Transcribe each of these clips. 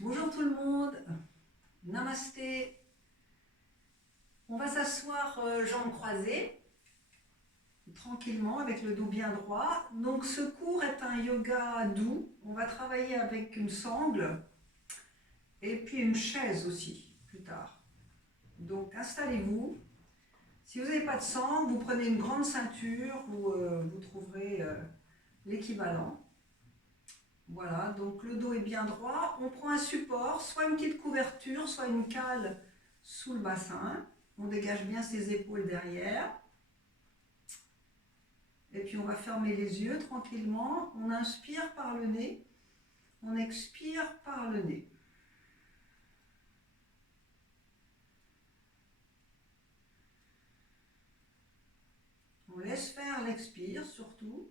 Bonjour tout le monde, namasté. On va s'asseoir jambes croisées, tranquillement, avec le dos bien droit. Donc ce cours est un yoga doux. On va travailler avec une sangle et puis une chaise aussi, plus tard. Donc installez-vous. Si vous n'avez pas de sangle, vous prenez une grande ceinture où vous trouverez l'équivalent. Voilà, donc le dos est bien droit. On prend un support, soit une petite couverture, soit une cale sous le bassin. On dégage bien ses épaules derrière. Et puis on va fermer les yeux tranquillement. On inspire par le nez. On expire par le nez. On laisse faire l'expire surtout.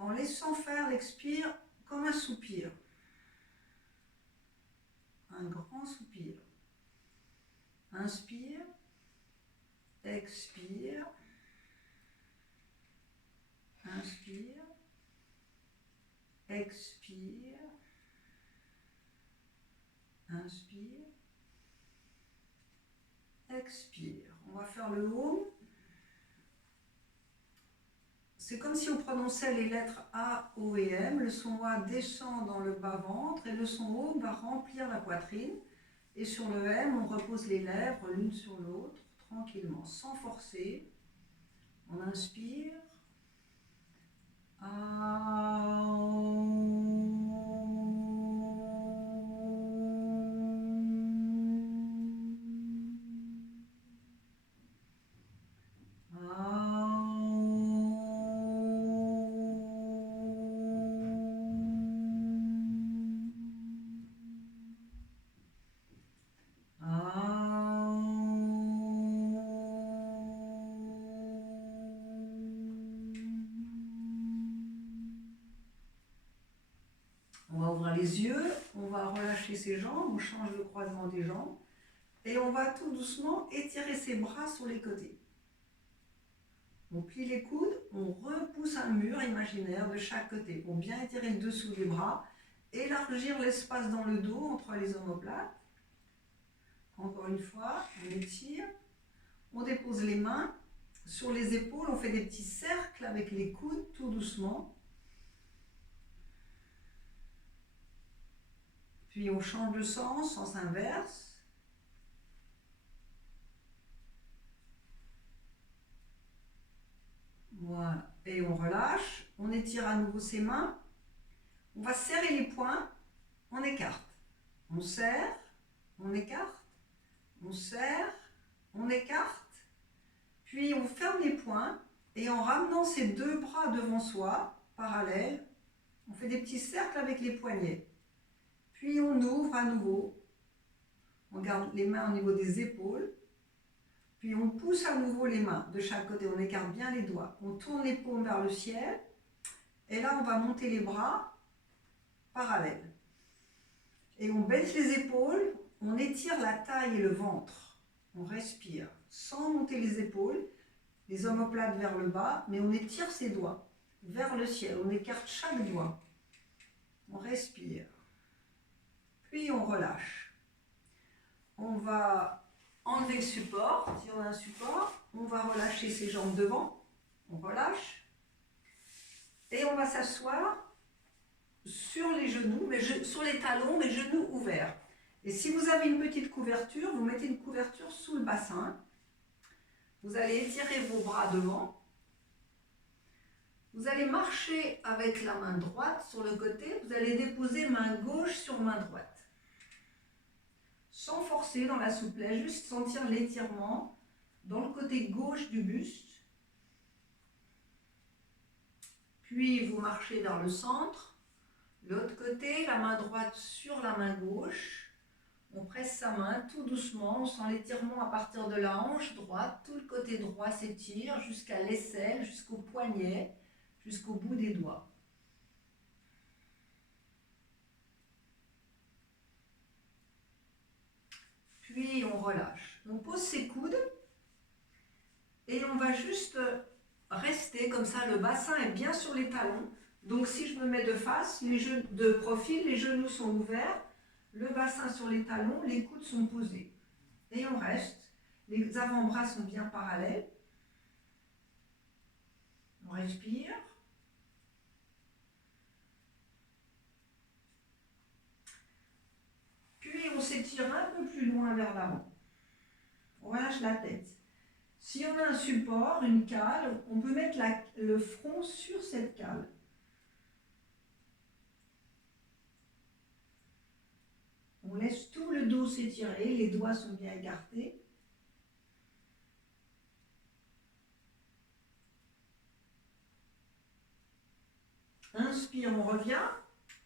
En laissant faire l'expire comme un soupir. Un grand soupir. Inspire. Expire. Inspire. Expire. Inspire. Expire. On va faire le Om. C'est comme si on prononçait les lettres A, O et M. Le son A descend dans le bas-ventre et le son O va remplir la poitrine. Et sur le M, on repose les lèvres l'une sur l'autre, tranquillement, sans forcer. On inspire. On va ouvrir les yeux, on va relâcher ses jambes, on change le croisement des jambes et on va tout doucement étirer ses bras sur les côtés. On plie les coudes, on repousse un mur imaginaire de chaque côté pour bien étirer le dessous des bras, élargir l'espace dans le dos entre les omoplates. Encore une fois, on étire, on dépose les mains sur les épaules, on fait des petits cercles avec les coudes tout doucement. Puis on change de sens inverse. Voilà. Et on relâche. On étire à nouveau ses mains. On va serrer les poings. On écarte. On serre. On écarte. On serre. On écarte. Puis on ferme les poings. Et en ramenant ses deux bras devant soi, parallèles, on fait des petits cercles avec les poignets. Puis on ouvre à nouveau. On garde les mains au niveau des épaules. Puis on pousse à nouveau les mains de chaque côté. On écarte bien les doigts. On tourne les paumes vers le ciel. Et là, on va monter les bras parallèles. Et on baisse les épaules. On étire la taille et le ventre. On respire sans monter les épaules. Les omoplates vers le bas. Mais on étire ses doigts vers le ciel. On écarte chaque doigt. On respire. Puis on relâche. On va enlever le support. Si on a un support, on va relâcher ses jambes devant. On relâche. Et on va s'asseoir sur les genoux, sur les talons, les genoux ouverts. Et si vous avez une petite couverture, vous mettez une couverture sous le bassin. Vous allez étirer vos bras devant. Vous allez marcher avec la main droite sur le côté. Vous allez déposer main gauche sur main droite. Sans forcer dans la souplesse, juste sentir l'étirement dans le côté gauche du buste. Puis vous marchez vers le centre. L'autre côté, la main droite sur la main gauche. On presse sa main tout doucement. On sent l'étirement à partir de la hanche droite. Tout le côté droit s'étire jusqu'à l'aisselle, jusqu'au poignet, jusqu'au bout des doigts. Puis on relâche. On pose ses coudes et on va juste rester comme ça. Le bassin est bien sur les talons. Donc si je me mets de face, de profil, les genoux sont ouverts, le bassin sur les talons, les coudes sont posés. Et on reste. Les avant-bras sont bien parallèles. On respire. Puis on s'étire un peu plus loin vers l'avant. On relâche la tête. Si on a un support, une cale, on peut mettre le front sur cette cale. On laisse tout le dos s'étirer, les doigts sont bien écartés. Inspire, on revient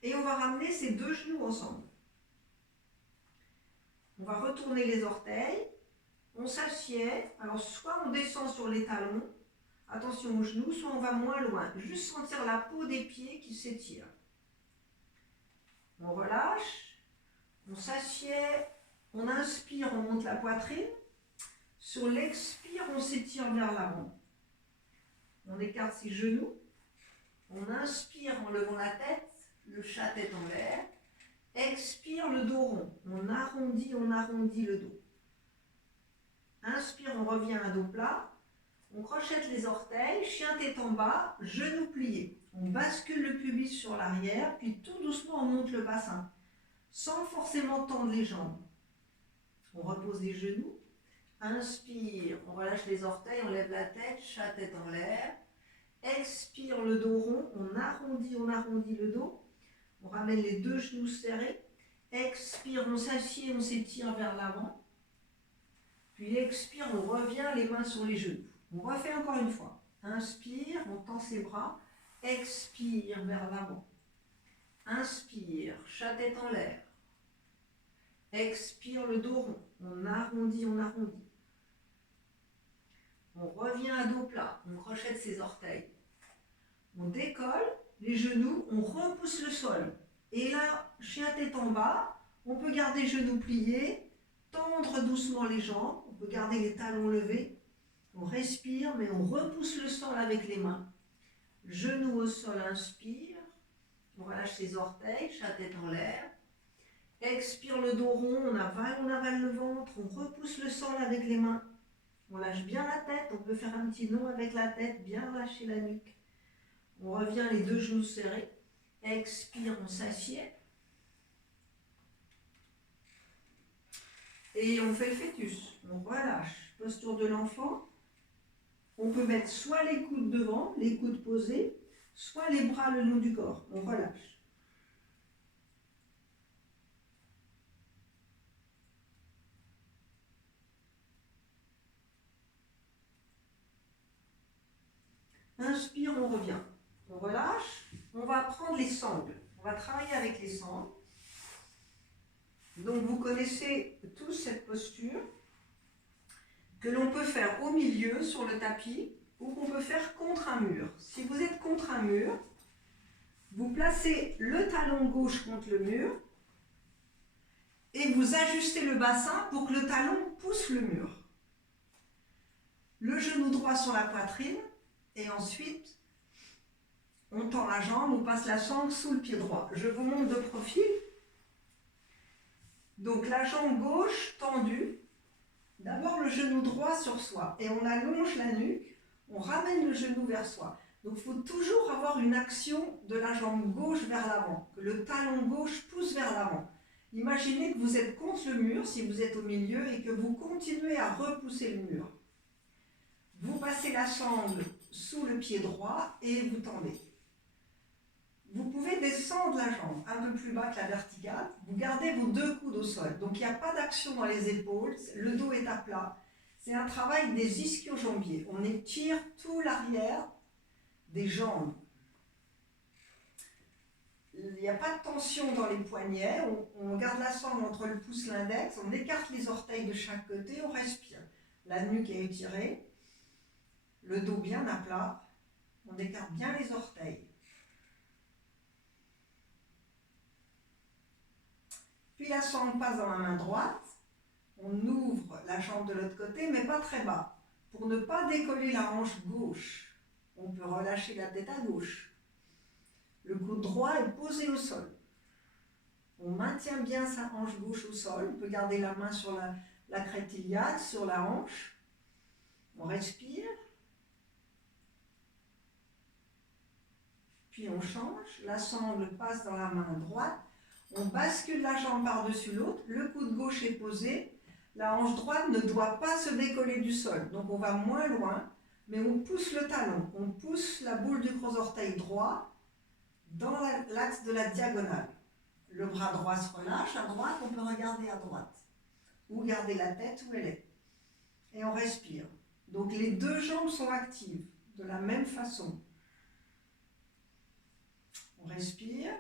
et on va ramener ces deux genoux ensemble. On va retourner les orteils, on s'assied, alors soit on descend sur les talons, attention aux genoux, soit on va moins loin, juste sentir la peau des pieds qui s'étire. On relâche, on s'assied, on inspire, on monte la poitrine, sur l'expire, on s'étire vers l'avant. On écarte ses genoux, on inspire en levant la tête, le chat tête en l'air. Expire, le dos rond. On arrondit le dos. Inspire, on revient à dos plat. On crochette les orteils, chien tête en bas, genoux pliés. On bascule le pubis sur l'arrière, puis tout doucement on monte le bassin, sans forcément tendre les jambes. On repose les genoux. Inspire, on relâche les orteils, on lève la tête, chat tête en l'air. Expire, le dos rond, on arrondit le dos. On ramène les deux genoux serrés. Expire, on s'assied, on s'étire vers l'avant. Puis expire, on revient les mains sur les genoux. On refait encore une fois. Inspire, on tend ses bras. Expire vers l'avant. Inspire, chat tête en l'air. Expire, le dos rond. On arrondit. On revient à dos plat. On crochette ses orteils. On décolle les genoux, on repousse le sol. Et là, chien tête en bas, on peut garder genoux pliés, tendre doucement les jambes, on peut garder les talons levés. On respire, mais on repousse le sol avec les mains. Genoux au sol, inspire. On relâche ses orteils, chat tête en l'air. Expire, le dos rond, on avale le ventre, on repousse le sol avec les mains. On lâche bien la tête, on peut faire un petit nœud avec la tête, bien lâcher la nuque. On revient les deux genoux serrés. Expire, on s'assied. Et on fait le fœtus. On relâche. Posture de l'enfant. On peut mettre soit les coudes devant, les coudes posés, soit les bras le long du corps. On relâche. Inspire, on revient. On relâche. On va prendre les sangles. On va travailler avec les sangles. Donc vous connaissez tous cette posture que l'on peut faire au milieu sur le tapis ou qu'on peut faire contre un mur. Si vous êtes contre un mur, vous placez le talon gauche contre le mur et vous ajustez le bassin pour que le talon pousse le mur. Le genou droit sur la poitrine et ensuite on tend la jambe, on passe la sangle sous le pied droit. Je vous montre de profil. Donc la jambe gauche tendue, d'abord le genou droit sur soi et on allonge la nuque, on ramène le genou vers soi. Donc il faut toujours avoir une action de la jambe gauche vers l'avant, que le talon gauche pousse vers l'avant. Imaginez que vous êtes contre le mur, si vous êtes au milieu, et que vous continuez à repousser le mur. Vous passez la sangle sous le pied droit et vous tendez. Vous pouvez descendre la jambe un peu plus bas que la verticale. Vous gardez vos deux coudes au sol. Donc il n'y a pas d'action dans les épaules. Le dos est à plat. C'est un travail des ischio-jambiers. On étire tout l'arrière des jambes. Il n'y a pas de tension dans les poignets. On garde la sangle entre le pouce et l'index. On écarte les orteils de chaque côté. On respire. La nuque est étirée. Le dos bien à plat. On écarte bien les orteils. Puis la sangle passe dans la main droite. On ouvre la jambe de l'autre côté, mais pas très bas. Pour ne pas décoller la hanche gauche, on peut relâcher la tête à gauche. Le coude droit est posé au sol. On maintient bien sa hanche gauche au sol. On peut garder la main sur la crête iliaque, sur la hanche. On respire. Puis on change. La sangle passe dans la main droite. On bascule la jambe par-dessus l'autre. Le coude gauche est posé. La hanche droite ne doit pas se décoller du sol. Donc on va moins loin, mais on pousse le talon. On pousse la boule du gros orteil droit dans l'axe de la diagonale. Le bras droit se relâche à droite, on peut regarder à droite. Ou garder la tête où elle est. Et on respire. Donc les deux jambes sont actives de la même façon. On respire.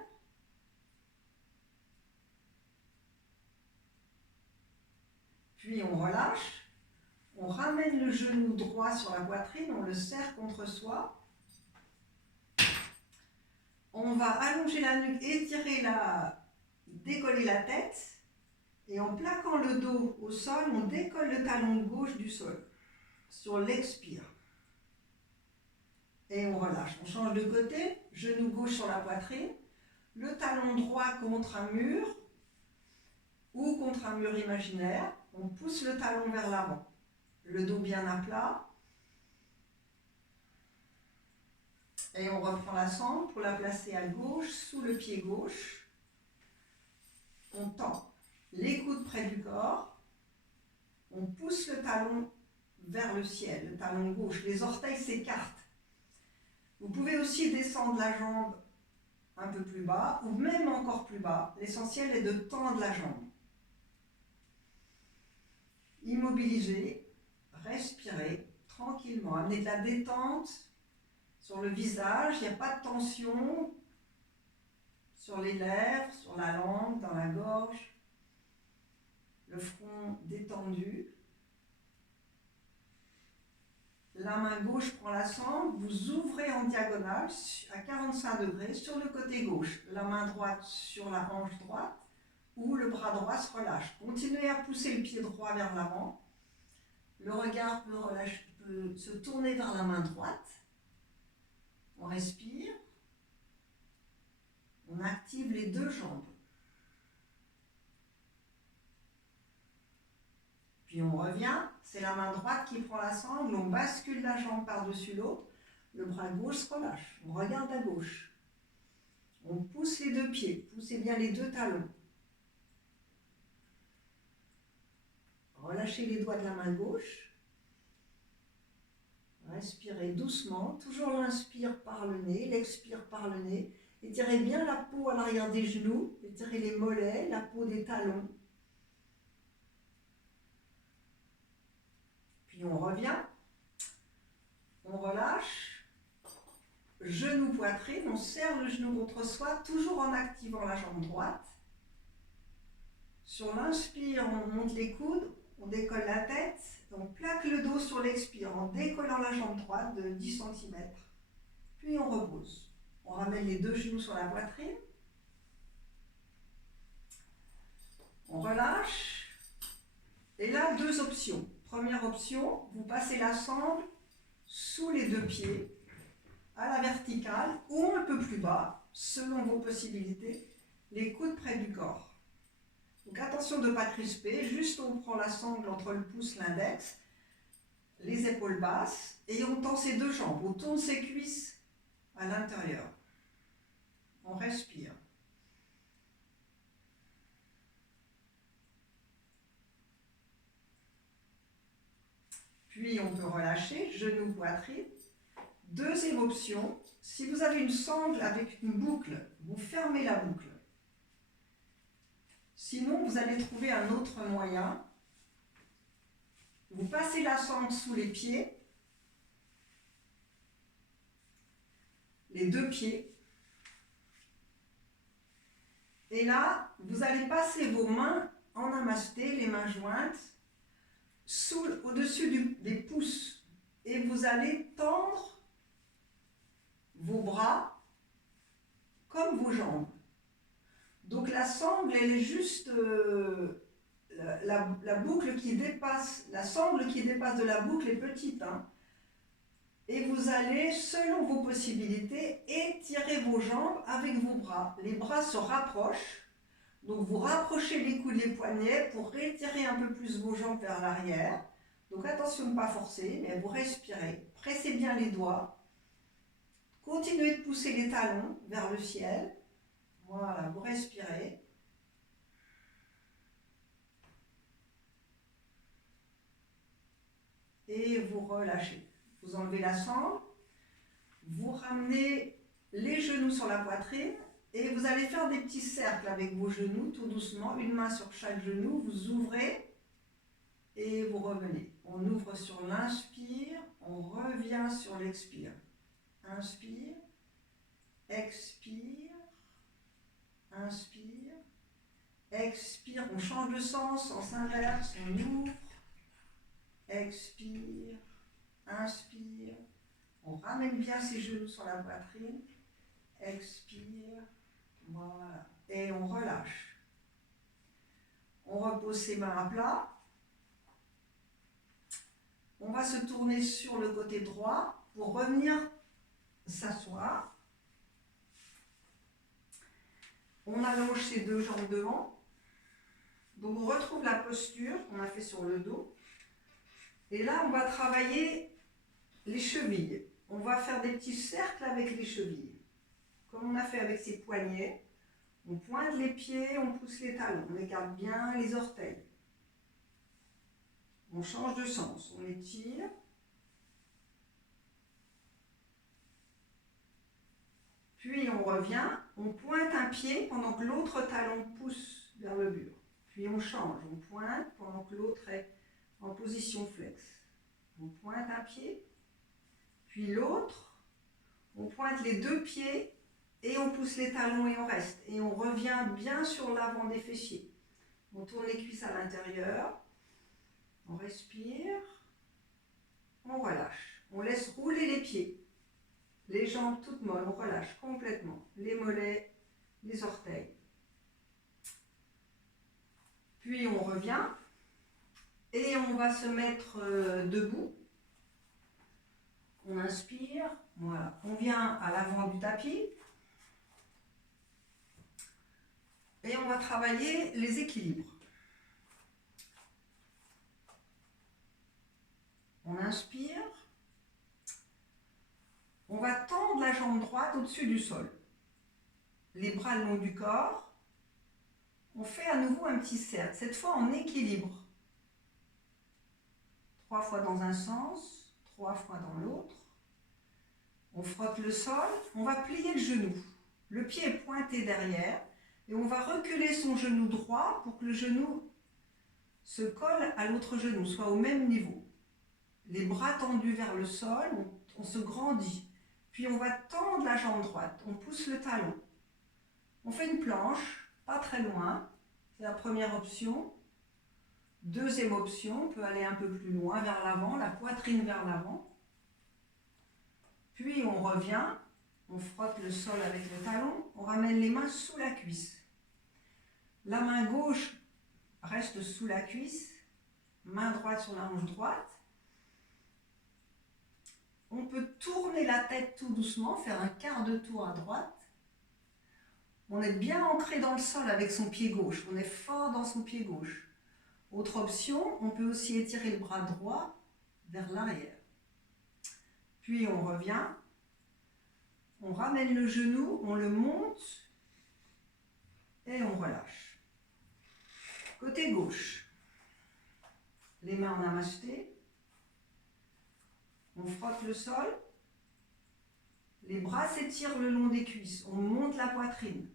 Puis on relâche. On ramène le genou droit sur la poitrine, on le serre contre soi. On va allonger la nuque, étirer décoller la tête. Et en plaquant le dos au sol, on décolle le talon gauche du sol. Sur l'expire. Et on relâche. On change de côté, genou gauche sur la poitrine. Le talon droit contre un mur ou contre un mur imaginaire. On pousse le talon vers l'avant. Le dos bien à plat. Et on reprend la sangle pour la placer à gauche, sous le pied gauche. On tend les coudes près du corps. On pousse le talon vers le ciel, le talon gauche. Les orteils s'écartent. Vous pouvez aussi descendre la jambe un peu plus bas ou même encore plus bas. L'essentiel est de tendre la jambe. Immobilisez, respirez tranquillement. Amenez de la détente sur le visage. Il n'y a pas de tension sur les lèvres, sur la langue, dans la gorge. Le front détendu. La main gauche prend la sangle, vous ouvrez en diagonale à 45 degrés sur le côté gauche. La main droite sur la hanche droite ou le bras droit se relâche. Continuez à pousser le pied droit vers l'avant. Le regard peut se tourner vers la main droite. On respire. On active les deux jambes. Puis on revient, c'est la main droite qui prend la sangle, on bascule la jambe par-dessus l'autre, le bras gauche se relâche, on regarde à gauche. On pousse les deux pieds, poussez bien les deux talons. Relâchez les doigts de la main gauche. Respirez doucement, toujours l'inspire par le nez, l'expire par le nez. Étirez bien la peau à l'arrière des genoux, étirez les mollets, la peau des talons. Puis on revient, on relâche, genou poitrine, on serre le genou contre soi, toujours en activant la jambe droite. Sur l'inspire, on monte les coudes, on décolle la tête, on plaque le dos sur l'expire en décollant la jambe droite de 10 cm. Puis on repose. On ramène les deux genoux sur la poitrine. On relâche. Et là, deux options. Première option, vous passez la sangle sous les deux pieds, à la verticale ou un peu plus bas, selon vos possibilités, les coudes près du corps. Donc attention de ne pas crisper, juste on prend la sangle entre le pouce et l'index, les épaules basses, et on tend ses deux jambes, on tourne ses cuisses à l'intérieur. On respire. Puis on peut relâcher, genou, poitrine. Deuxième option, si vous avez une sangle avec une boucle, vous fermez la boucle. Sinon, vous allez trouver un autre moyen. Vous passez la sangle sous les pieds, les deux pieds. Et là, vous allez passer vos mains en namasté, les mains jointes, au-dessus des pouces. Et vous allez tendre vos bras comme vos jambes. Donc la sangle, elle est juste la boucle qui dépasse, la sangle qui dépasse de la boucle est petite. Hein. Et vous allez, selon vos possibilités, étirer vos jambes avec vos bras. Les bras se rapprochent. Donc vous rapprochez les coudes, les poignets pour étirer un peu plus vos jambes vers l'arrière. Donc attention de ne pas forcer, mais vous respirez. Pressez bien les doigts. Continuez de pousser les talons vers le ciel. Voilà, vous respirez. Et vous relâchez. Vous enlevez la sangle. Vous ramenez les genoux sur la poitrine. Et vous allez faire des petits cercles avec vos genoux, tout doucement. Une main sur chaque genou. Vous ouvrez et vous revenez. On ouvre sur l'inspire. On revient sur l'expire. Inspire. Expire. Inspire. Expire. On change de sens. Sens inverse. On ouvre. Expire. Inspire. On ramène bien ses genoux sur la poitrine. Expire. Voilà. Et on relâche. On repose ses mains à plat. On va se tourner sur le côté droit pour revenir s'asseoir. On allonge ses deux jambes devant. Donc on retrouve la posture qu'on a fait sur le dos. Et là, on va travailler les chevilles. On va faire des petits cercles avec les chevilles. Comme on a fait avec ses poignets. On pointe les pieds, on pousse les talons. On écarte bien les orteils. On change de sens. On étire. Puis on revient. On pointe un pied pendant que l'autre talon pousse vers le mur. Puis on change. On pointe pendant que l'autre est en position flex. On pointe un pied. Puis l'autre. On pointe les deux pieds. Et on pousse les talons et on reste. Et on revient bien sur l'avant des fessiers. On tourne les cuisses à l'intérieur. On respire. On relâche. On laisse rouler les pieds. Les jambes toutes molles. On relâche complètement. Les mollets, les orteils. Puis on revient. Et on va se mettre debout. On inspire. Voilà. On vient à l'avant du tapis. Et on va travailler les équilibres. On inspire. On va tendre la jambe droite au-dessus du sol. Les bras le long du corps. On fait à nouveau un petit cercle, cette fois en équilibre. 3 fois dans un sens, 3 fois dans l'autre. On frotte le sol, on va plier le genou. Le pied est pointé derrière et on va reculer son genou droit pour que le genou se colle à l'autre genou, soit au même niveau. Les bras tendus vers le sol, on se grandit. Puis on va tendre la jambe droite, on pousse le talon. On fait une planche, pas très loin, c'est la première option. Deuxième option, on peut aller un peu plus loin vers l'avant, la poitrine vers l'avant. Puis on revient, on frotte le sol avec le talon, on ramène les mains sous la cuisse. La main gauche reste sous la cuisse, main droite sur la hanche droite. On peut tourner la tête tout doucement, faire un quart de tour à droite. On est bien ancré dans le sol avec son pied gauche, on est fort dans son pied gauche. Autre option, on peut aussi étirer le bras droit vers l'arrière. Puis on revient, on ramène le genou, on le monte et on relâche. Côté gauche, les mains en namasté. On frotte le sol, les bras s'étirent le long des cuisses, on monte la poitrine,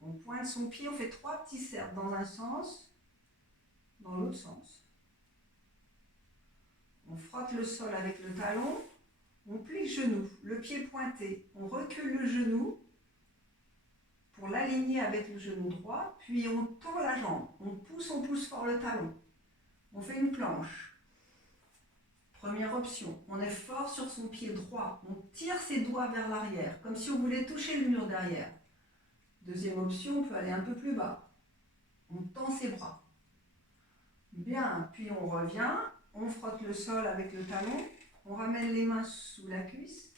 on pointe son pied, on fait 3 petits cercles dans un sens, dans l'autre sens. On frotte le sol avec le talon, on plie le genou, le pied pointé, on recule le genou pour l'aligner avec le genou droit, puis on tend la jambe, on pousse fort le talon, on fait une planche. Première option, on est fort sur son pied droit, on tire ses doigts vers l'arrière, comme si on voulait toucher le mur derrière. Deuxième option, on peut aller un peu plus bas. On tend ses bras. Bien, puis on revient, on frotte le sol avec le talon, On ramène les mains sous la cuisse.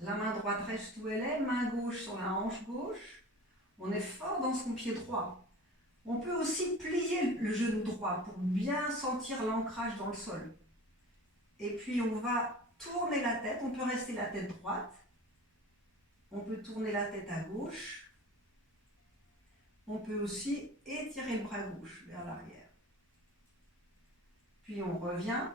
La main droite reste où elle est, main gauche sur la hanche gauche. On est fort dans son pied droit. On peut aussi plier le genou droit pour bien sentir l'ancrage dans le sol. Et puis on va tourner la tête, on peut rester la tête droite. On peut tourner la tête à gauche. On peut aussi étirer le bras gauche vers l'arrière. Puis on revient,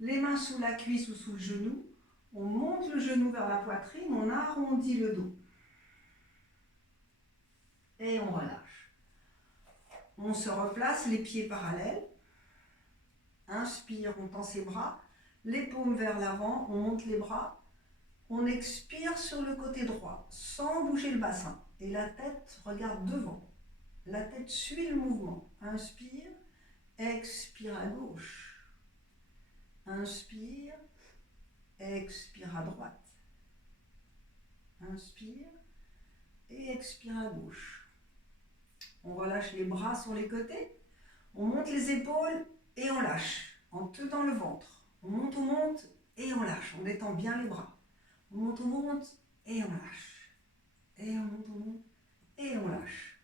les mains sous la cuisse ou sous le genou. On monte le genou vers la poitrine, on arrondit le dos. Et on relâche. On se replace, les pieds parallèles. Inspire, on tend ses bras. Les paumes vers l'avant, on monte les bras. On expire sur le côté droit, sans bouger le bassin. Et la tête regarde devant. La tête suit le mouvement. Inspire, expire à gauche. Inspire, expire à droite. Inspire et expire à gauche. On relâche les bras sur les côtés. On monte les épaules et on lâche en tenant le ventre. On monte et on lâche. On détend bien les bras. On monte et on lâche. Et on monte et on lâche.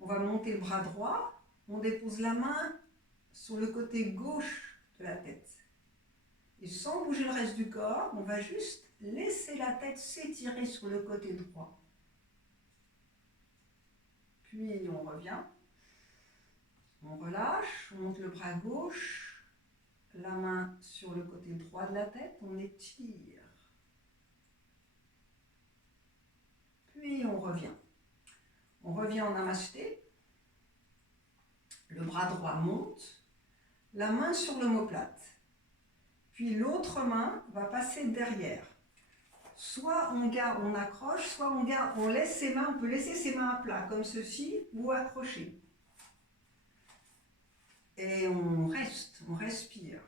On va monter le bras droit. On dépose la main sur le côté gauche de la tête. Et sans bouger le reste du corps, on va juste laisser la tête s'étirer sur le côté droit. Puis on revient. On relâche, on monte le bras gauche, la main sur le côté droit de la tête, on étire. Puis on revient. On revient en namasté. Le bras droit monte, la main sur l'omoplate. Puis l'autre main va passer derrière. Soit on garde, on accroche, soit on garde, on laisse ses mains, on peut laisser ses mains à plat, comme ceci, ou accrocher. Et on reste, on respire.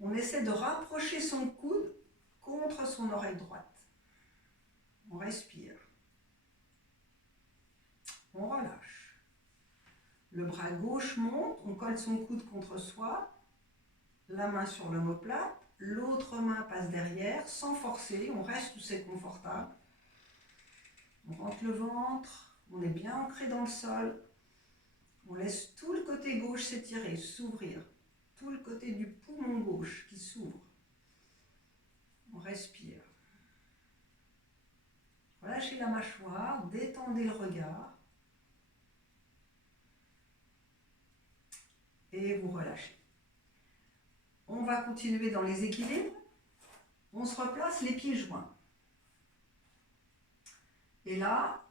On essaie de rapprocher son coude contre son oreille droite. On respire. On relâche. Le bras gauche monte, on colle son coude contre soi, la main sur l'omoplate, l'autre main passe derrière, sans forcer, on reste où c'est confortable. On rentre le ventre, on est bien ancré dans le sol. On laisse tout le côté gauche s'étirer, s'ouvrir. Tout le côté du poumon gauche qui s'ouvre. On respire. Relâchez la mâchoire, détendez le regard. Et vous relâchez. On va continuer dans les équilibres. On se replace les pieds joints. Et là,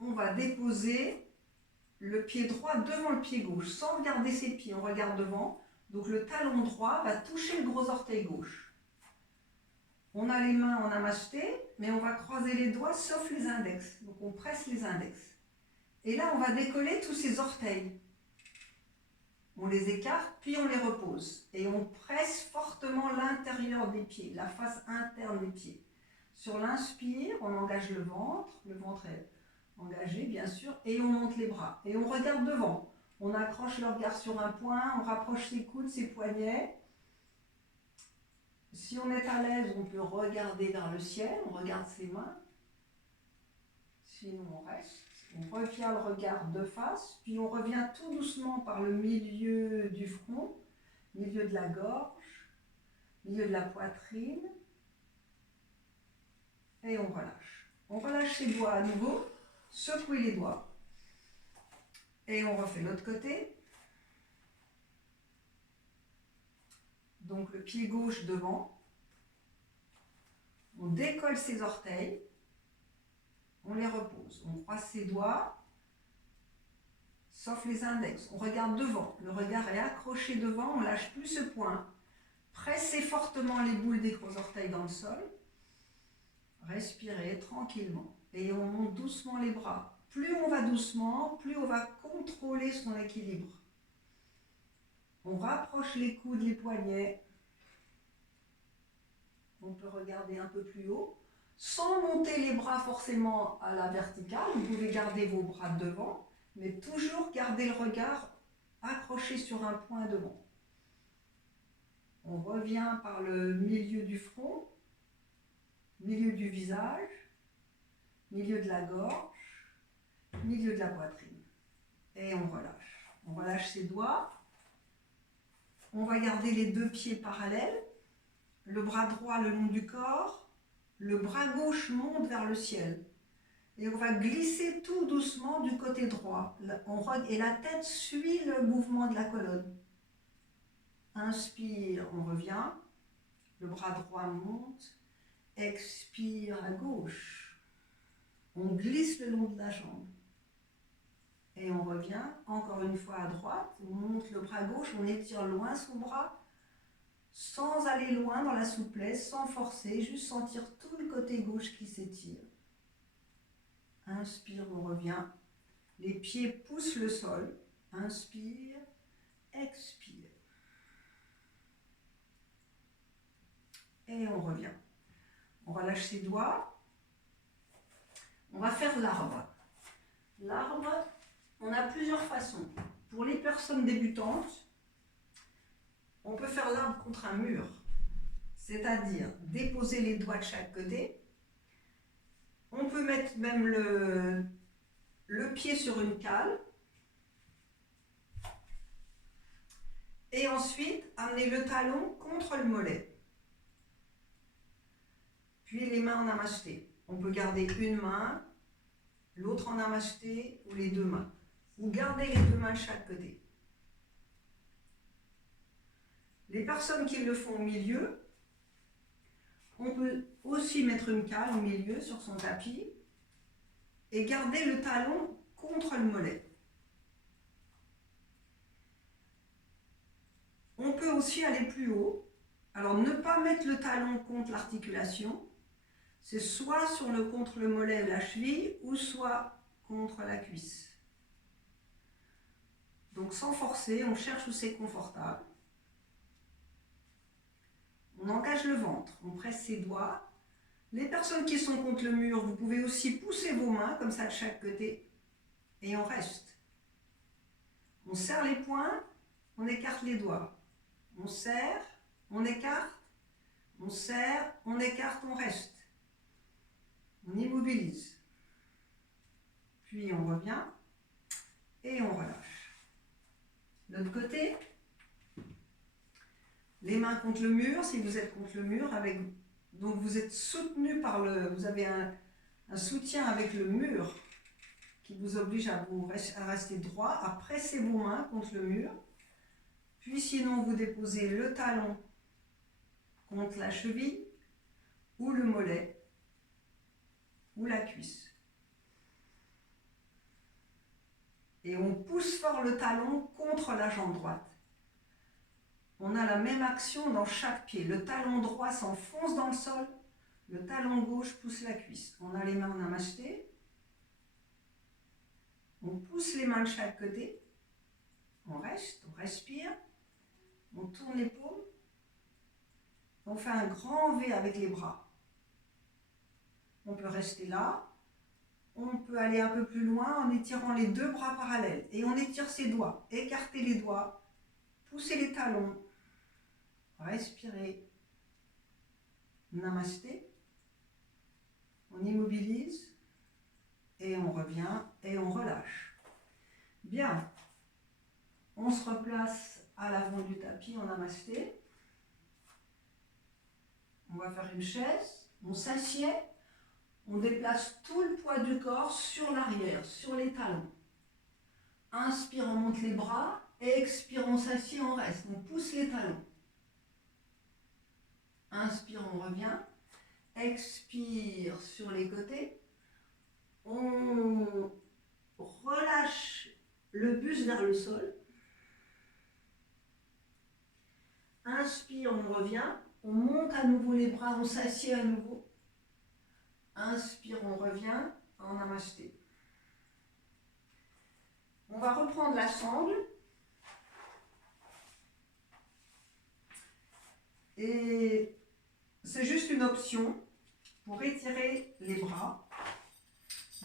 on va déposer le pied droit devant le pied gauche, sans regarder ses pieds, on regarde devant. Donc le talon droit va toucher le gros orteil gauche. On a les mains en namasté, mais on va croiser les doigts sauf les index. Donc on presse les index. Et là, on va décoller tous ces orteils. On les écarte, puis on les repose. Et on presse fortement l'intérieur des pieds, la face interne des pieds. Sur l'inspire, on engage le ventre est engagé bien sûr, et on monte les bras. Et on regarde devant. On accroche le regard sur un point, on rapproche ses coudes, ses poignets. Si on est à l'aise, on peut regarder vers le ciel, on regarde ses mains. Sinon, on reste. On revient le regard de face, puis on revient tout doucement par le milieu du front, milieu de la gorge, milieu de la poitrine. Et on relâche. On relâche ses doigts à nouveau, secouez les doigts. Et on refait l'autre côté. Donc le pied gauche devant. On décolle ses orteils. On les repose. On croise ses doigts, sauf les index. On regarde devant. Le regard est accroché devant. On ne lâche plus ce point. Pressez fortement les boules des gros orteils dans le sol. Respirez tranquillement. Et on monte doucement les bras. Plus on va doucement, plus on va contrôler son équilibre. On rapproche les coudes, les poignets. On peut regarder un peu plus haut. Sans monter les bras forcément à la verticale, vous pouvez garder vos bras devant, mais toujours garder le regard accroché sur un point devant. On revient par le milieu du front, milieu du visage, milieu de la gorge, milieu de la poitrine. Et on relâche. On relâche ses doigts. On va garder les deux pieds parallèles, le bras droit le long du corps, le bras gauche monte vers le ciel. Et on va glisser tout doucement du côté droit. Et la tête suit le mouvement de la colonne. Inspire, on revient. Le bras droit monte. Expire à gauche. On glisse le long de la jambe. Et on revient, encore une fois à droite. On monte le bras gauche, on étire loin son bras, sans aller loin dans la souplesse, sans forcer, juste sentir tout le côté gauche qui s'étire. Inspire, on revient. Les pieds poussent le sol. Inspire, expire. Et on revient. On relâche ses doigts. On va faire l'arbre. L'arbre, on a plusieurs façons. Pour les personnes débutantes, on peut faire l'arbre contre un mur. C'est-à-dire déposer les doigts de chaque côté. On peut mettre même le pied sur une cale. Et ensuite, amener le talon contre le mollet. Puis les mains en namasté. On peut garder une main, l'autre en namasté ou les deux mains. Ou garder les deux mains de chaque côté. Les personnes qui le font au milieu, on peut aussi mettre une cale au milieu sur son tapis et garder le talon contre le mollet. On peut aussi aller plus haut. Alors ne pas mettre le talon contre l'articulation. C'est soit contre le mollet de la cheville ou soit contre la cuisse. Donc sans forcer, on cherche où c'est confortable. On engage le ventre, on presse ses doigts. Les personnes qui sont contre le mur, vous pouvez aussi pousser vos mains comme ça de chaque côté. Et on reste. On serre les poings, on écarte les doigts. On serre, on écarte, on serre, on écarte, on reste. On immobilise. Puis on revient et on relâche. L'autre côté, les mains contre le mur, si vous êtes contre le mur, donc vous êtes soutenu vous avez un soutien avec le mur qui vous oblige à rester droit, à presser vos mains contre le mur. Puis sinon, vous déposez le talon contre la cheville ou le mollet ou la cuisse. Et on pousse fort le talon contre la jambe droite. On a la même action dans chaque pied. Le talon droit s'enfonce dans le sol, le talon gauche pousse la cuisse. On a les mains en namasté. On pousse les mains de chaque côté. On reste, on respire. On tourne les paumes. On fait un grand V avec les bras. On peut rester là. On peut aller un peu plus loin en étirant les deux bras parallèles. Et on étire ses doigts. Écartez les doigts. Poussez les talons. Respirez. Namasté. On immobilise. Et on revient et on relâche. Bien. On se replace à l'avant du tapis en namasté. On va faire une chaise. On s'assied. On déplace tout le poids du corps sur l'arrière, sur les talons. Inspire, on monte les bras. Expire, on s'assied, on reste. On pousse les talons. Inspire, on revient. Expire sur les côtés. On relâche le buste vers le sol. Inspire, on revient. On monte à nouveau les bras, on s'assied à nouveau. Inspire, on revient en namasté. On va reprendre la sangle. Et c'est juste une option pour étirer les bras. Si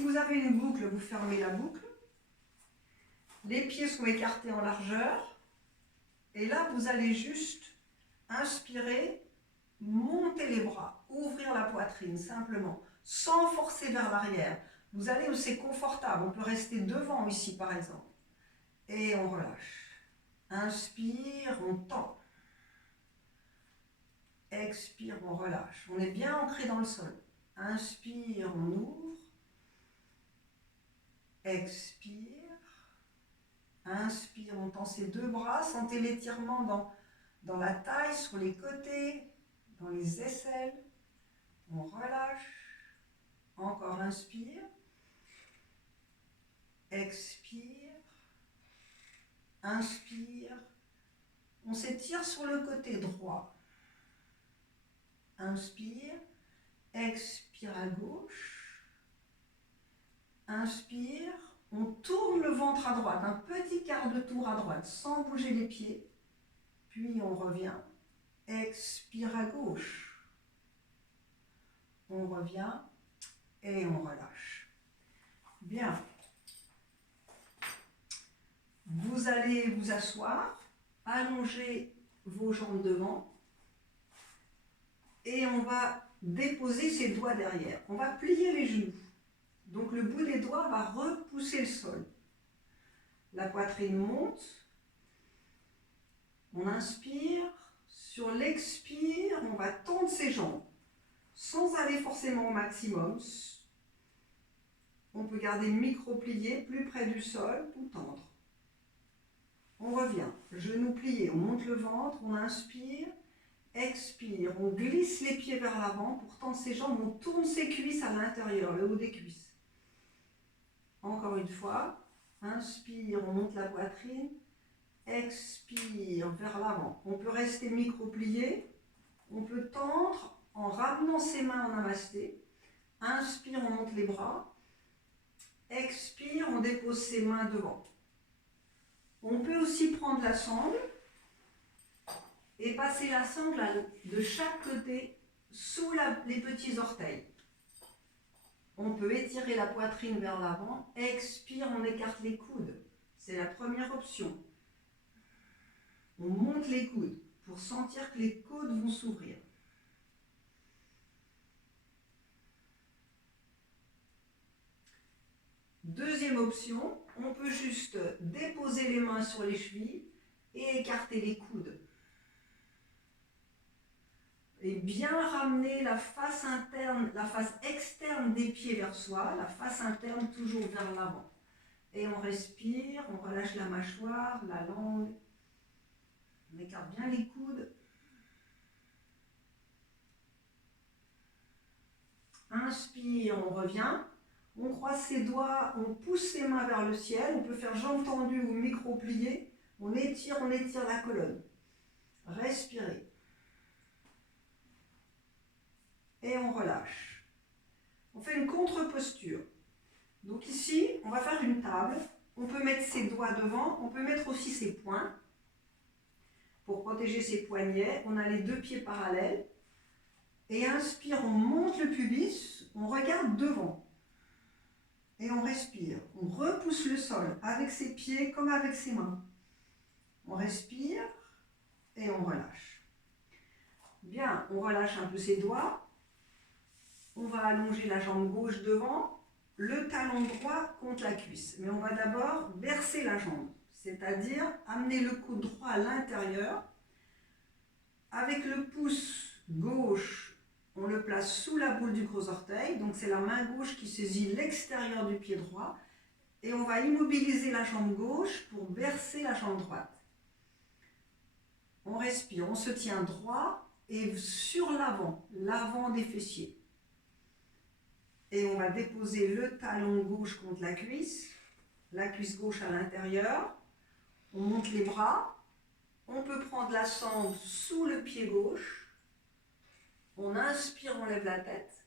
vous avez une boucle, vous fermez la boucle. Les pieds sont écartés en largeur. Et là, vous allez juste Inspirez, montez les bras, ouvrir la poitrine simplement, sans forcer vers l'arrière. Vous allez où c'est confortable, on peut rester devant ici par exemple. Et on relâche. Inspire, on tend. Expire, on relâche. On est bien ancré dans le sol. Inspire, on ouvre. Expire. Inspire, on tend ses deux bras. Sentez l'étirement dans la taille, sur les côtés, dans les aisselles. On relâche. Encore inspire. Expire. Inspire. On s'étire sur le côté droit. Inspire. Expire à gauche. Inspire. On tourne le ventre à droite, un petit quart de tour à droite, sans bouger les pieds. Puis on revient. Expire à gauche. On revient et on relâche. Bien. Vous allez vous asseoir, allonger vos jambes devant et on va déposer ses doigts derrière. On va plier les genoux. Donc le bout des doigts va repousser le sol. La poitrine monte. On inspire. Sur l'expire, on va tendre ses jambes sans aller forcément au maximum. On peut garder le micro plié plus près du sol pour tendre. On revient, genoux pliés, on monte le ventre, on inspire, expire, on glisse les pieds vers l'avant pour tendre ses jambes, on tourne ses cuisses à l'intérieur, le haut des cuisses. Encore une fois, inspire, on monte la poitrine, expire vers l'avant. On peut rester micro plié, on peut tendre en ramenant ses mains en namasté. Inspire, on monte les bras, expire, on dépose ses mains devant. On peut aussi prendre la sangle et passer la sangle de chaque côté sous les petits orteils. On peut étirer la poitrine vers l'avant. Expire, on écarte les coudes. C'est la première option. On monte les coudes pour sentir que les coudes vont s'ouvrir. Deuxième option, on peut juste déposer les mains sur les chevilles et écarter les coudes. Et bien ramener la face interne, la face externe des pieds vers soi, la face interne toujours vers l'avant. Et on respire, on relâche la mâchoire, la langue. On écarte bien les coudes. Inspire, on revient. On croise ses doigts, on pousse ses mains vers le ciel. On peut faire jambes tendues ou micro pliées. On étire la colonne. Respirez. Et on relâche. On fait une contre-posture. Donc ici, on va faire une table. On peut mettre ses doigts devant, on peut mettre aussi ses poings. Pour protéger ses poignets, on a les deux pieds parallèles. Et inspire, on monte le pubis, on regarde devant. Et on respire. On repousse le sol avec ses pieds comme avec ses mains. On respire et on relâche. Bien, on relâche un peu ses doigts. On va allonger la jambe gauche devant, le talon droit contre la cuisse. Mais on va d'abord bercer la jambe, c'est-à-dire amener le coude droit à l'intérieur. Avec le pouce gauche, on le place sous la boule du gros orteil. Donc c'est la main gauche qui saisit l'extérieur du pied droit. Et on va immobiliser la jambe gauche pour bercer la jambe droite. On respire, on se tient droit et sur l'avant, l'avant des fessiers. Et on va déposer le talon gauche contre la cuisse gauche à l'intérieur. On monte les bras. On peut prendre la sangle sous le pied gauche. On inspire, on lève la tête.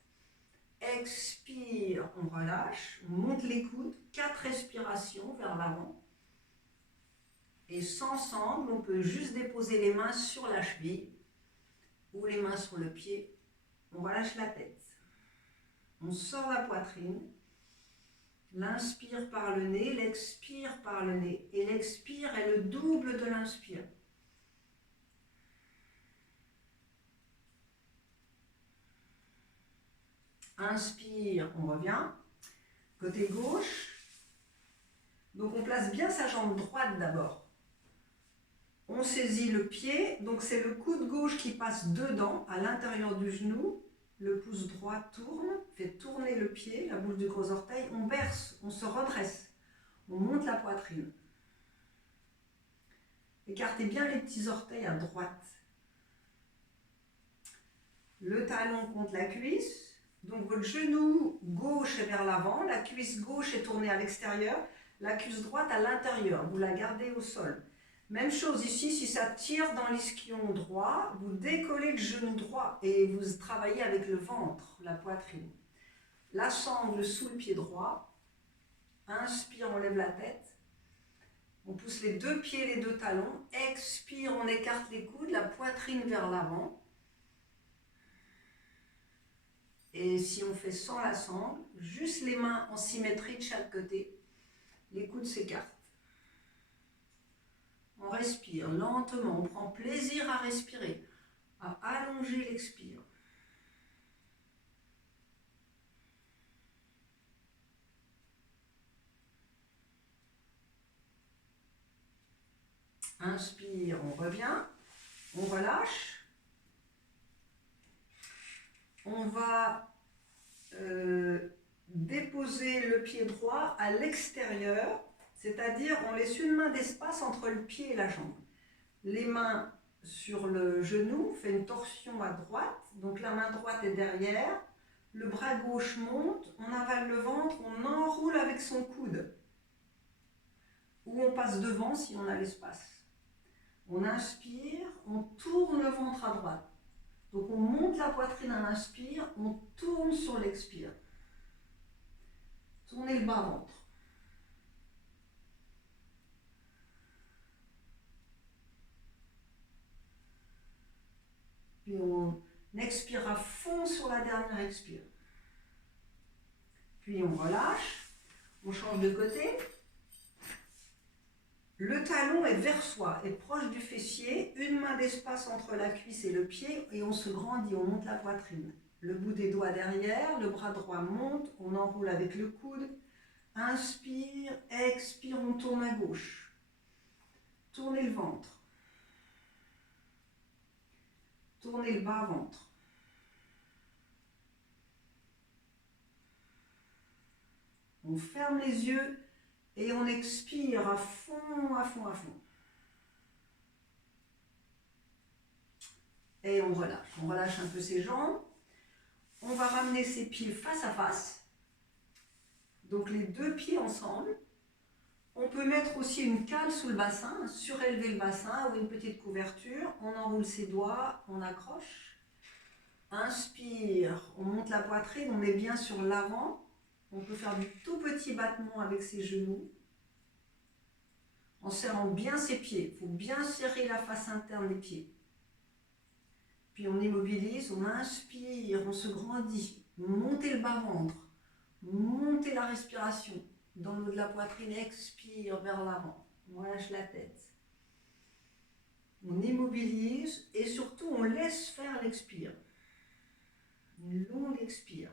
Expire, on relâche. On monte les coudes. 4 respirations vers l'avant. Et sans sangle, on peut juste déposer les mains sur la cheville ou les mains sur le pied. On relâche la tête. On sort la poitrine, l'inspire par le nez, l'expire par le nez. Et l'expire est le double de l'inspire. Inspire, on revient. Côté gauche. Donc on place bien sa jambe droite d'abord. On saisit le pied, donc c'est le coude gauche qui passe dedans, à l'intérieur du genou. Le pouce droit tourne, fait tourner le pied, la bouche du gros orteil. On berce, on se redresse. On monte la poitrine. Écartez bien les petits orteils à droite. Le talon contre la cuisse. Donc votre genou gauche est vers l'avant, la cuisse gauche est tournée à l'extérieur, la cuisse droite à l'intérieur. Vous la gardez au sol. Même chose ici, si ça tire dans l'ischion droit, vous décollez le genou droit et vous travaillez avec le ventre, la poitrine. La sangle sous le pied droit. Inspire, on lève la tête. On pousse les deux pieds, les deux talons. Expire, on écarte les coudes, la poitrine vers l'avant. Et si on fait sans la sangle, juste les mains en symétrie de chaque côté, les coudes s'écartent. On respire lentement, on prend plaisir à respirer, à allonger l'expire. Inspire, on revient, on relâche. On va déposer le pied droit à l'extérieur, c'est-à-dire on laisse une main d'espace entre le pied et la jambe. Les mains sur le genou, fait une torsion à droite, donc la main droite est derrière, le bras gauche monte, on avale le ventre, on enroule avec son coude, ou on passe devant si on a l'espace. On inspire, on tourne le ventre à droite. Donc on monte la poitrine à l'inspire, on tourne sur l'expire. Tournez le bas-ventre. Puis on expire à fond sur la dernière expire. Puis on relâche, on change de côté. Le talon est vers soi, est proche du fessier, une main d'espace entre la cuisse et le pied et on se grandit, on monte la poitrine. Le bout des doigts derrière, le bras droit monte, on enroule avec le coude. Inspire, expire, on tourne à gauche. Tournez le ventre. Tournez le bas-ventre. On ferme les yeux et on expire à fond, à fond, à fond. Et on relâche un peu ses jambes. On va ramener ses pieds face à face. Donc les deux pieds ensemble. On peut mettre aussi une cale sous le bassin, surélever le bassin ou une petite couverture. On enroule ses doigts, on accroche. Inspire, on monte la poitrine, on est bien sur l'avant. On peut faire du tout petit battement avec ses genoux. En serrant bien ses pieds. Il faut bien serrer la face interne des pieds. Puis on immobilise, on inspire, on se grandit. Montez le bas-ventre. Montez la respiration. Dans le haut de la poitrine, expire vers l'avant. On relâche la tête. On immobilise et surtout on laisse faire l'expire. Une longue expire.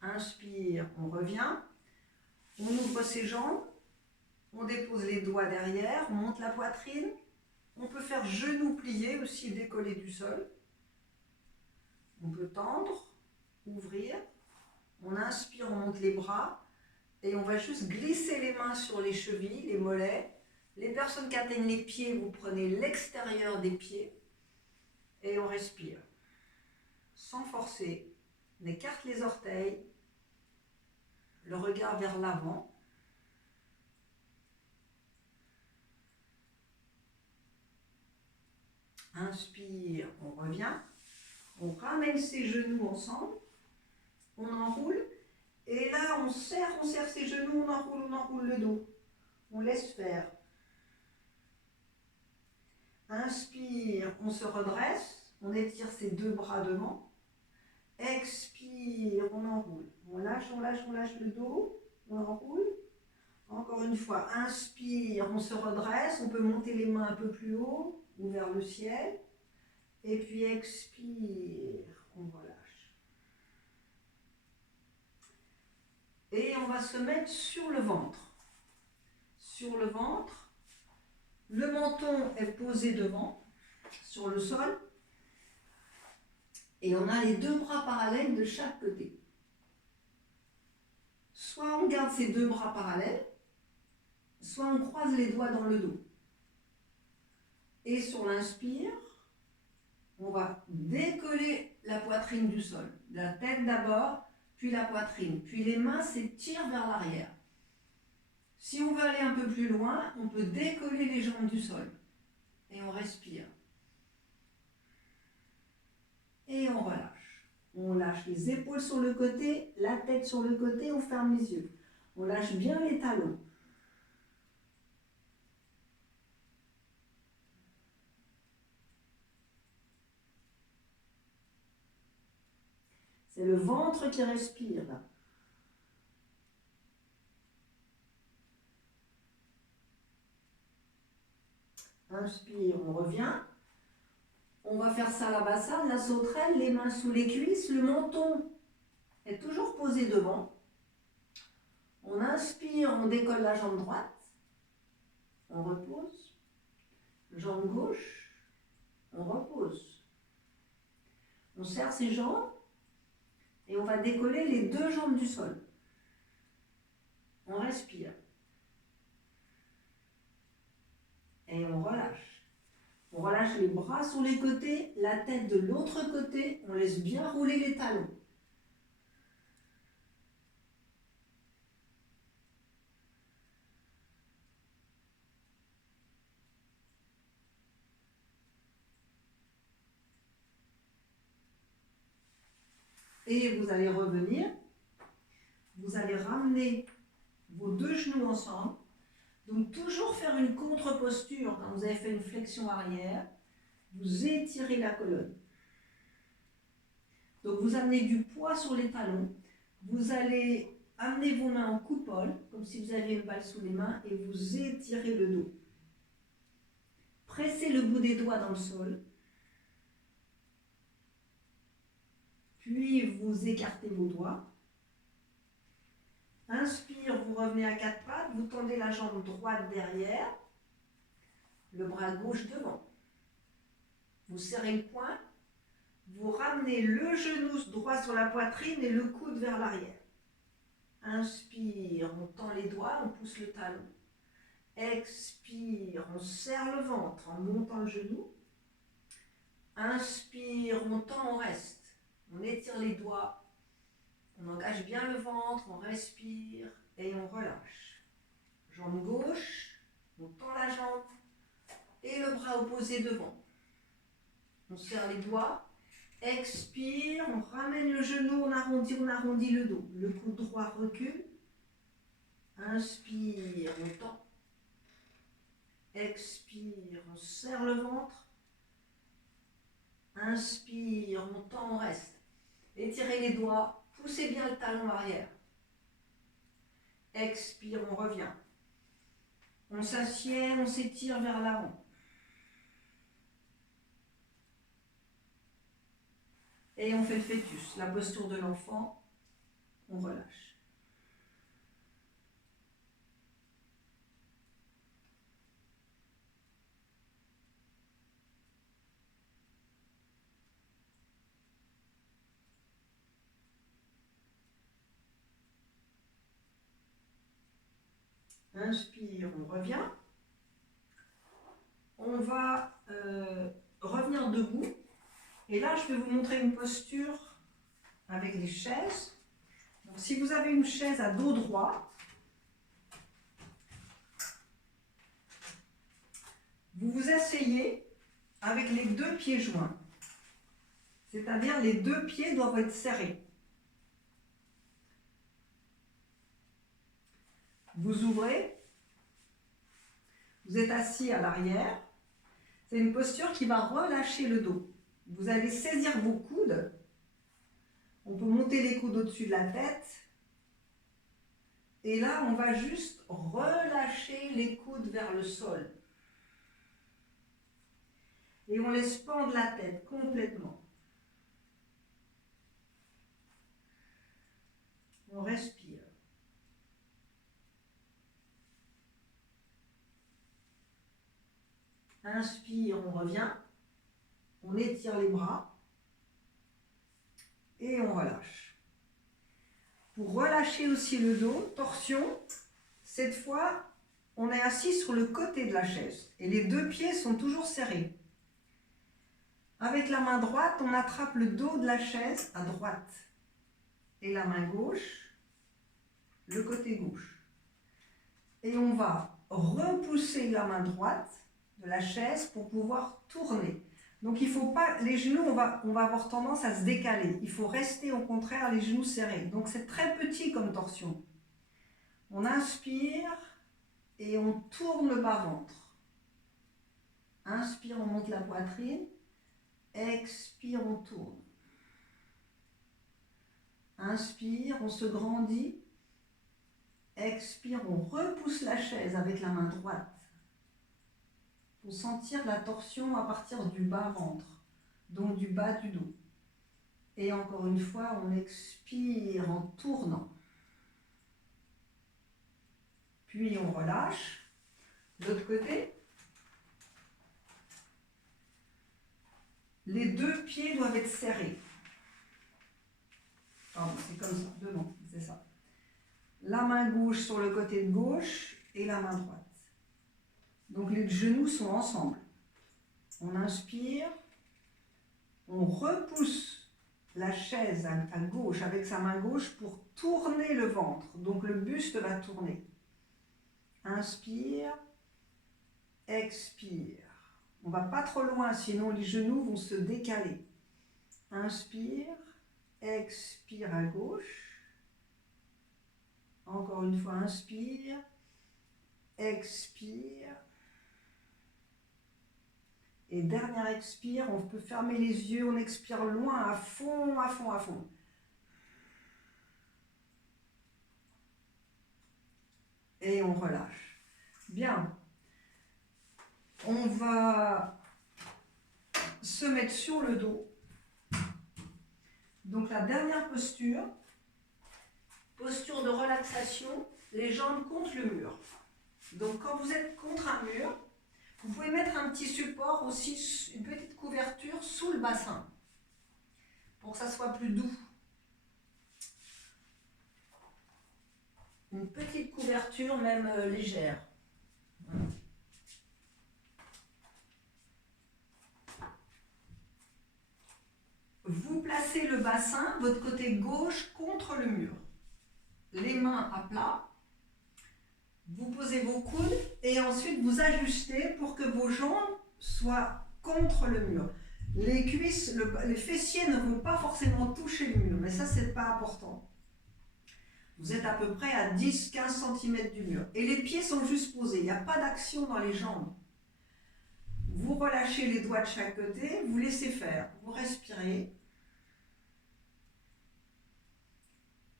Inspire, on revient. On ouvre ses jambes. On dépose les doigts derrière, on monte la poitrine. On peut faire genoux pliés aussi, décollés du sol. On peut tendre, ouvrir. On inspire, on monte les bras. Et on va juste glisser les mains sur les chevilles, les mollets. Les personnes qui atteignent les pieds, vous prenez l'extérieur des pieds. Et on respire. Sans forcer. On écarte les orteils. Le regard vers l'avant. Inspire, on revient. On ramène ses genoux ensemble. On enroule. Et là, on serre ses genoux, on enroule le dos. On laisse faire. Inspire, on se redresse. On étire ses deux bras devant. Expire, on enroule. On lâche le dos. On enroule. Encore une fois, inspire, on se redresse, on peut monter les mains un peu plus haut ou vers le ciel. Et puis expire, on relâche. Et on va se mettre sur le ventre. Sur le ventre, le menton est posé devant, sur le sol. Et on a les deux bras parallèles de chaque côté. Soit on garde ces deux bras parallèles, soit on croise les doigts dans le dos. Et sur l'inspire, on va décoller la poitrine du sol. La tête d'abord, puis la poitrine. Puis les mains s'étirent vers l'arrière. Si on veut aller un peu plus loin, on peut décoller les jambes du sol. Et on respire. Et on relâche. On lâche les épaules sur le côté, la tête sur le côté, on ferme les yeux. On lâche bien les talons. C'est le ventre qui respire. Inspire, on revient. On va faire Salabhasana, la sauterelle, les mains sous les cuisses, le menton est toujours posé devant. On inspire, on décolle la jambe droite. On repose. Jambe gauche, on repose. On serre ses jambes et on va décoller les deux jambes du sol. On respire. Et on relâche. On relâche les bras sur les côtés, la tête de l'autre côté, on laisse bien rouler les talons. Et vous allez revenir, vous allez ramener vos deux genoux ensemble. Donc toujours faire une contre-posture quand vous avez fait une flexion arrière. Vous étirez la colonne. Donc vous amenez du poids sur les talons. Vous allez amener vos mains en coupole, comme si vous aviez une balle sous les mains, et vous étirez le dos. Pressez le bout des doigts dans le sol. Puis vous écartez vos doigts. Inspire, vous revenez à quatre pattes, vous tendez la jambe droite derrière, le bras gauche devant. Vous serrez le poing, vous ramenez le genou droit sur la poitrine et le coude vers l'arrière. Inspire, on tend les doigts, on pousse le talon. Expire, on serre le ventre en montant le genou. Inspire, on tend, on reste. On étire les doigts, on engage bien le ventre, on respire et on relâche. Jambe gauche, on tend la jambe et le bras opposé devant. On serre les doigts, expire, on ramène le genou, on arrondit le dos. Le coude droit recule. Inspire, on tend. Expire, on serre le ventre. Inspire, on tend, on reste. Étirez les doigts, poussez bien le talon arrière. Expire, on revient. On s'assied, on s'étire vers l'avant. Et on fait le fœtus, la posture de l'enfant. On relâche. Inspire, on revient. On va revenir debout. Et là, je vais vous montrer une posture avec les chaises. Donc, si vous avez une chaise à dos droit, vous vous asseyez avec les deux pieds joints. C'est-à-dire les deux pieds doivent être serrés. Vous ouvrez, vous êtes assis à l'arrière. C'est une posture qui va relâcher le dos. Vous allez saisir vos coudes. On peut monter les coudes au-dessus de la tête. Et là, on va juste relâcher les coudes vers le sol. Et on laisse pendre la tête complètement. On respire. Inspire, on revient. On étire les bras. Et on relâche. Pour relâcher aussi le dos, torsion, cette fois, on est assis sur le côté de la chaise. Et les deux pieds sont toujours serrés. Avec la main droite, on attrape le dos de la chaise à droite. Et la main gauche, le côté gauche. Et on va repousser la main droite de la chaise pour pouvoir tourner. Donc il faut pas, les genoux, on va avoir tendance à se décaler. Il faut rester au contraire les genoux serrés. Donc c'est très petit comme torsion. On inspire et on tourne le bas-ventre. Inspire, on monte la poitrine. Expire, on tourne. Inspire, on se grandit. Expire, on repousse la chaise avec la main droite. Pour sentir la torsion à partir du bas-ventre, donc du bas du dos. Et encore une fois, on expire en tournant. Puis on relâche. L'autre côté. Les deux pieds doivent être serrés. Pardon, c'est comme ça, devant, c'est ça. La main gauche sur le côté de gauche et la main droite. Donc les genoux sont ensemble. On inspire, on repousse la chaise à gauche avec sa main gauche pour tourner le ventre. Donc le buste va tourner. Inspire, expire. On ne va pas trop loin, sinon les genoux vont se décaler. Inspire, expire à gauche. Encore une fois, inspire, expire. Et dernière expire, on peut fermer les yeux, on expire loin, à fond, à fond, à fond. Et on relâche. Bien. On va se mettre sur le dos. Donc la dernière posture, posture de relaxation, les jambes contre le mur. Donc quand vous êtes contre un mur, vous pouvez mettre un petit support aussi, une petite couverture sous le bassin, pour que ça soit plus doux. Une petite couverture, même légère. Voilà. Vous placez le bassin, votre côté gauche, contre le mur. Les mains à plat. Vous posez vos coudes et ensuite vous ajustez pour que vos jambes soient contre le mur. Les cuisses, les fessiers ne vont pas forcément toucher le mur, mais ça, c'est pas important. Vous êtes à peu près à 10-15 cm du mur. Et les pieds sont juste posés, il n'y a pas d'action dans les jambes. Vous relâchez les doigts de chaque côté, vous laissez faire. Vous respirez.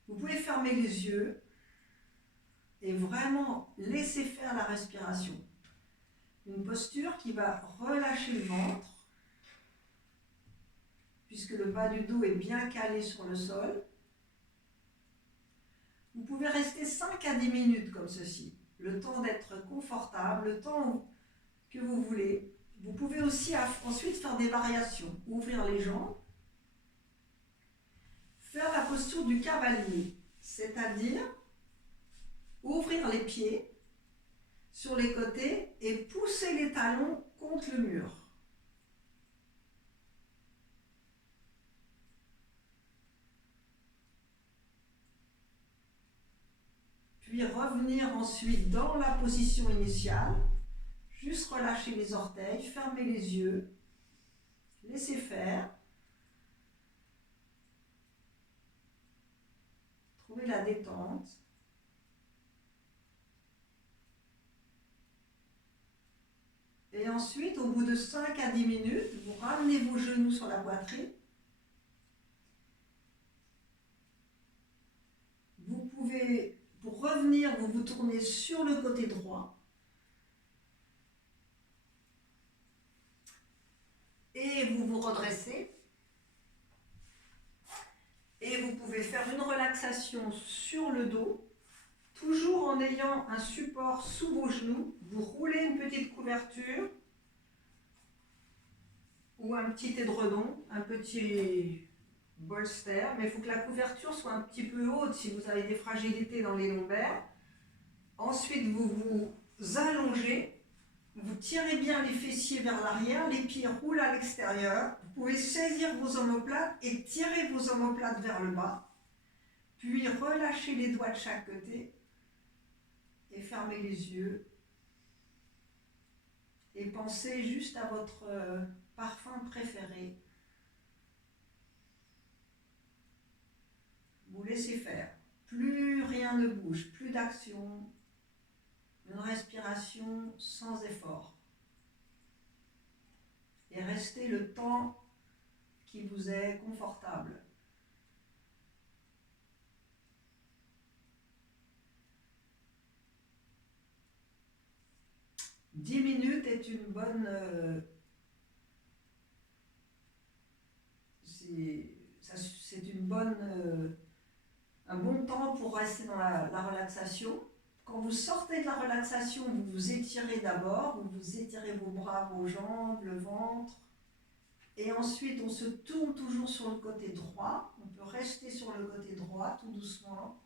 Vous pouvez fermer les yeux et vraiment laisser faire la respiration. Une posture qui va relâcher le ventre, puisque le bas du dos est bien calé sur le sol. Vous pouvez rester 5 à 10 minutes comme ceci, le temps d'être confortable, le temps que vous voulez. Vous pouvez aussi ensuite faire des variations, ouvrir les jambes, faire la posture du cavalier, c'est-à-dire ouvrir les pieds sur les côtés et pousser les talons contre le mur. Puis revenir ensuite dans la position initiale, juste relâcher les orteils, fermer les yeux, laisser faire. Trouvez la détente. Et ensuite, au bout de 5 à 10 minutes, vous ramenez vos genoux sur la poitrine. Vous pouvez, pour revenir, vous vous tournez sur le côté droit. Et vous vous redressez. Et vous pouvez faire une relaxation sur le dos, toujours en ayant un support sous vos genoux. Vous roulez une petite couverture ou un petit édredon, un petit bolster, mais il faut que la couverture soit un petit peu haute si vous avez des fragilités dans les lombaires. Ensuite, vous vous allongez, vous tirez bien les fessiers vers l'arrière, les pieds roulent à l'extérieur. Vous pouvez saisir vos omoplates et tirer vos omoplates vers le bas, puis relâchez les doigts de chaque côté et fermez les yeux. Et pensez juste à votre parfum préféré. Vous laissez faire. Plus rien ne bouge, plus d'action. Une respiration sans effort. Et restez le temps qui vous est confortable. « 10 minutes est une bonne... c'est une bonne... un bon temps pour rester dans la relaxation. Quand vous sortez de la relaxation, vous vous étirez d'abord, vous étirez vos bras, vos jambes, le ventre. Et ensuite, on se tourne toujours sur le côté droit. On peut rester sur le côté droit tout doucement.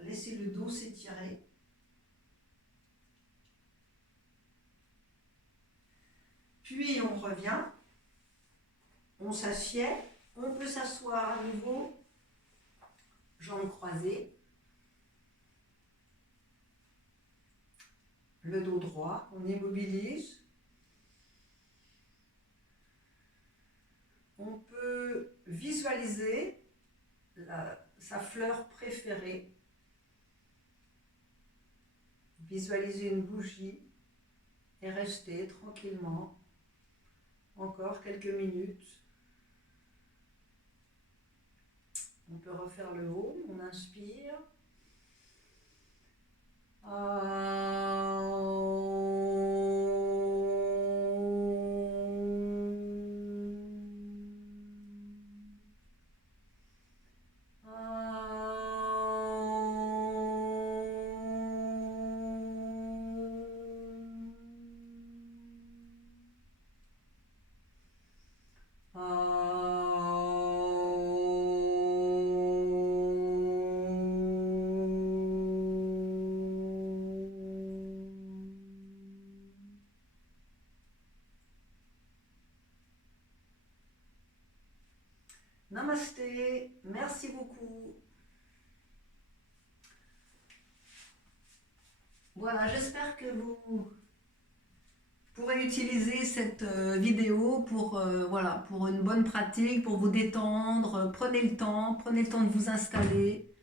Laissez le dos s'étirer. Puis on revient. On s'assied. On peut s'asseoir à nouveau. Jambes croisées. Le dos droit. On immobilise. On peut visualiser sa fleur préférée. Visualiser une bougie et rester tranquillement encore quelques minutes. On peut refaire le haut, on inspire. Namasté, merci beaucoup. Voilà, j'espère que vous pourrez utiliser cette vidéo pour, voilà, pour une bonne pratique, pour vous détendre. Prenez le temps de vous installer.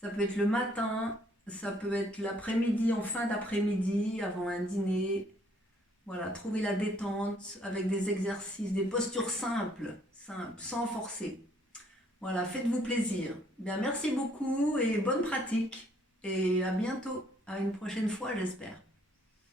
Ça peut être le matin, ça peut être l'après-midi, en fin d'après-midi, avant un dîner. Voilà, trouvez la détente avec des exercices, des postures simples, sans forcer. Voilà, faites-vous plaisir. Bien, merci beaucoup et bonne pratique. Et à bientôt, à une prochaine fois, j'espère.